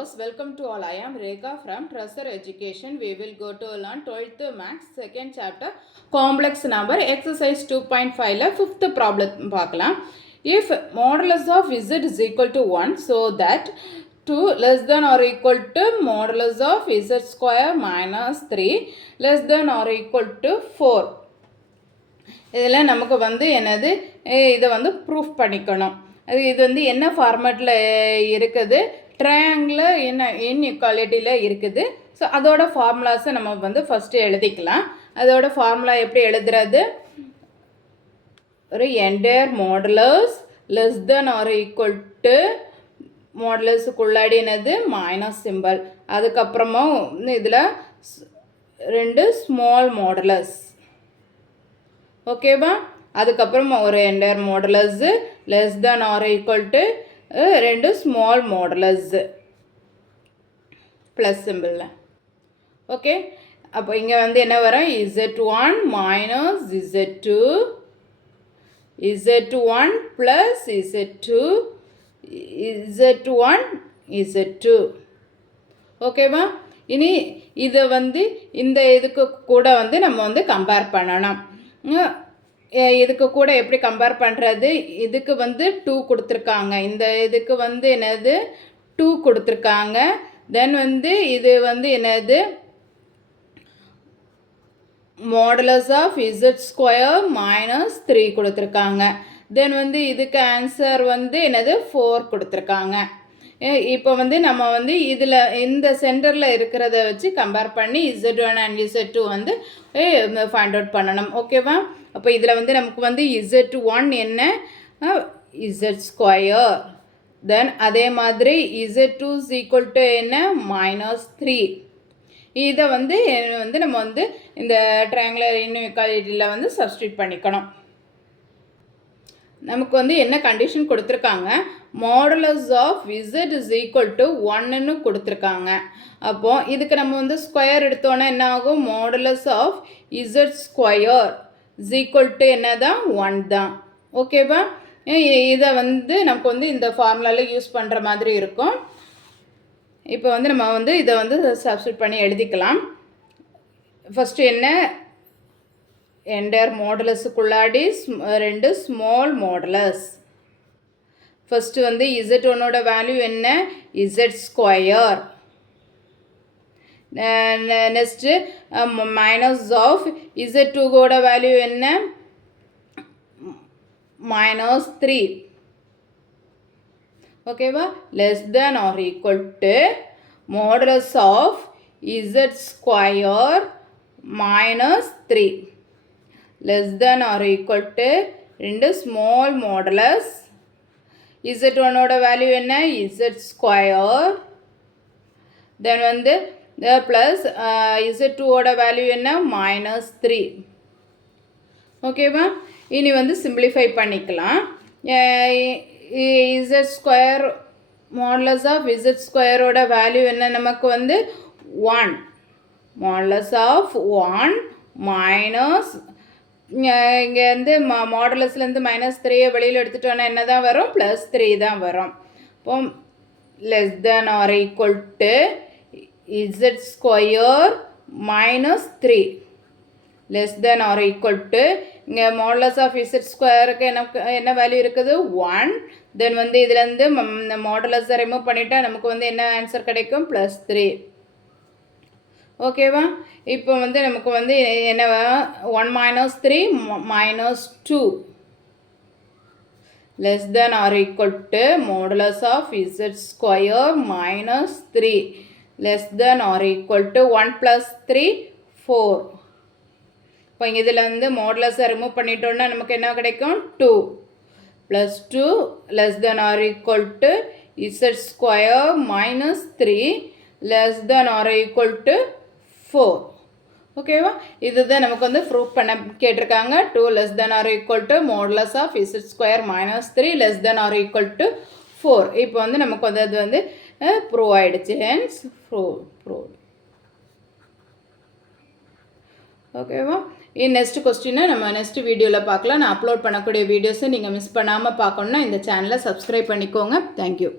viewers, welcome to all. I am Rekha from Treasure Education. We will go to learn 12th Maths second chapter complex number exercise 2.5 la fifth problem பார்க்கலாம். If modulus of z is equal to 1, so that 2 less than or equal to modulus of z square minus 3 less than or equal to 4. இதில் நமக்கு வந்து என்னது இதை வந்து proof பண்ணிக்கணும். இது வந்து என்ன ஃபார்மேட்டில் இருக்குது, ட்ரையாங்கிள் என்ன இன்இக்வாலிட்டியில் இருக்குது. ஸோ அதோட ஃபார்முலாஸை நம்ம வந்து ஃபஸ்ட்டு எழுதிக்கலாம். அதோட ஃபார்முலா எப்படி எழுதுறது, ஒரு entire modulus less than or equal to மாடுலஸுக்குள்ளாடி என்னது மைனஸ் சிம்பிள், அதுக்கப்புறமா இதில் 2 ஸ்மால் மாடுலஸ், ஓகேவா. அதுக்கப்புறம் ஒரு entire modulus less than or equal to 2 small modulus plus சிம்பிளில், ஓகே. அப்போ இங்கே வந்து என்ன வரும், z1 minus z2, z1 plus z2, z1 z2, ஓகேவா. இனி இதை வந்து இந்த இதுக்கு கூட வந்து நம்ம வந்து கம்பேர் பண்ணணும். இதுக்கு கூட எப்படி கம்பேர் பண்ணுறது, இதுக்கு வந்து 2 கொடுத்துருக்காங்க, இந்த இதுக்கு வந்து என்னது 2 கொடுத்துருக்காங்க. தென் வந்து இது வந்து என்னது modulus of z square minus 3 கொடுத்துருக்காங்க. தென் வந்து இதுக்கு ஆன்சர் வந்து என்னது 4 கொடுத்துருக்காங்க. இப்போ வந்து நம்ம வந்து இதில் இந்த சென்டரில் இருக்கிறத வச்சு கம்பேர் பண்ணி z1 அண்ட் z2 வந்து ஃபைண்ட் அவுட் பண்ணணும், ஓகேவா. அப்போ இதில் வந்து நமக்கு வந்து z1 என்ன, z ஸ்கொயர். தென் அதே மாதிரி z2 இஸ் ஈக்குவல் டு என்ன, மைனஸ் 3. இதை வந்து நம்ம வந்து இந்த ட்ரையாங்குலர் இன்இக்வாலிட்டியில் வந்து சப்ஸ்டியூட் பண்ணிக்கணும். நமக்கு வந்து என்ன கண்டிஷன் கொடுத்துருக்காங்க, modulus of z is equal to 1ன்னு கொடுத்துருக்காங்க. அப்போது இதுக்கு நம்ம வந்து ஸ்கொயர் எடுத்தோன்னா என்ன ஆகும், modulus of z square is equal to என்ன தான் 1 தான், ஓகேவா. இதை வந்து நமக்கு வந்து இந்த ஃபார்முலாவில் யூஸ் பண்ணுற மாதிரி இருக்கும். இப்போ வந்து நம்ம வந்து இதை வந்து சப்ஸ்டியூட் பண்ணி எழுதிக்கலாம். ஃபஸ்ட்டு என்ன, என்டையர் மாடுலஸுக்குள்ளாடி 2 ஸ்மால் மாடுலஸ். ஃபஸ்ட்டு வந்து z1ஓட வேல்யூ என்ன, z square. Next minus of z2ஓட வேல்யூ என்ன, மைனஸ் 3, ஓகேவா. Less than or equal to modulus of z square minus 3 less than or equal to 2 small modulus. z1ஓட வேல்யூ என்ன, z ஸ்கொயர். தென் வந்து plus z2ஓட வேல்யூ என்ன, minus 3, ஓகேவா. இனி வந்து சிம்பிளிஃபை பண்ணிக்கலாம். z square modulus of z ஸ்கொயரோட வேல்யூ என்ன, நமக்கு வந்து 1, மாடுலஸ் ஆஃப் 1 மைனஸ் இங்கே வந்து மாடுலஸ்லேருந்து மைனஸ் 3 வெளியில் எடுத்துட்டோன்னா என்ன தான் வரும், ப்ளஸ் 3 தான் வரும். இப்போ less than or equal to z square minus 3 less than or equal to, இங்கே மாடுலஸ் ஆஃப் z ஸ்கொயருக்கு என்ன வேல்யூ இருக்குது 1. தென் வந்து இதுலேருந்து மாடுலஸை ரிமூவ் பண்ணிட்டா நமக்கு வந்து என்ன ஆன்சர் கிடைக்கும், ப்ளஸ் 3, ஓகேவா. இப்போ வந்து நமக்கு வந்து என்ன 1 minus 3 minus 2 less than or equal to modulus of z square minus 3 less than or equal to 1 plus 3 4. இப்போ இங்கே இதில் வந்து மாடுலஸை ரிமூவ் பண்ணிட்டோன்னா நமக்கு என்ன கிடைக்கும், 2 plus 2 less than or equal to z square minus 3 less than or equal to 4, ஓகேவா. இதுதான் நமக்கு வந்து ப்ரூஃப் பண்ண கேட்டிருக்காங்க. 2 less than or equal to modulus of z square minus 3 less than or equal to 4. இப்போ வந்து நமக்கு வந்து அது வந்து ப்ரூவ் ஆகிடுச்சு, ஹென்ஸ் ப்ரூவ், ஓகேவா. நெக்ஸ்ட் கொஸ்டினை நம்ம நெக்ஸ்ட் வீடியோவில் பார்க்கலாம். நான் அப்லோட் பண்ணக்கூடிய வீடியோஸை நீங்கள் மிஸ் பண்ணாமல் பார்க்கணுன்னா இந்த சேனலை சப்ஸ்கிரைப் பண்ணிக்கோங்க. தேங்க்யூ.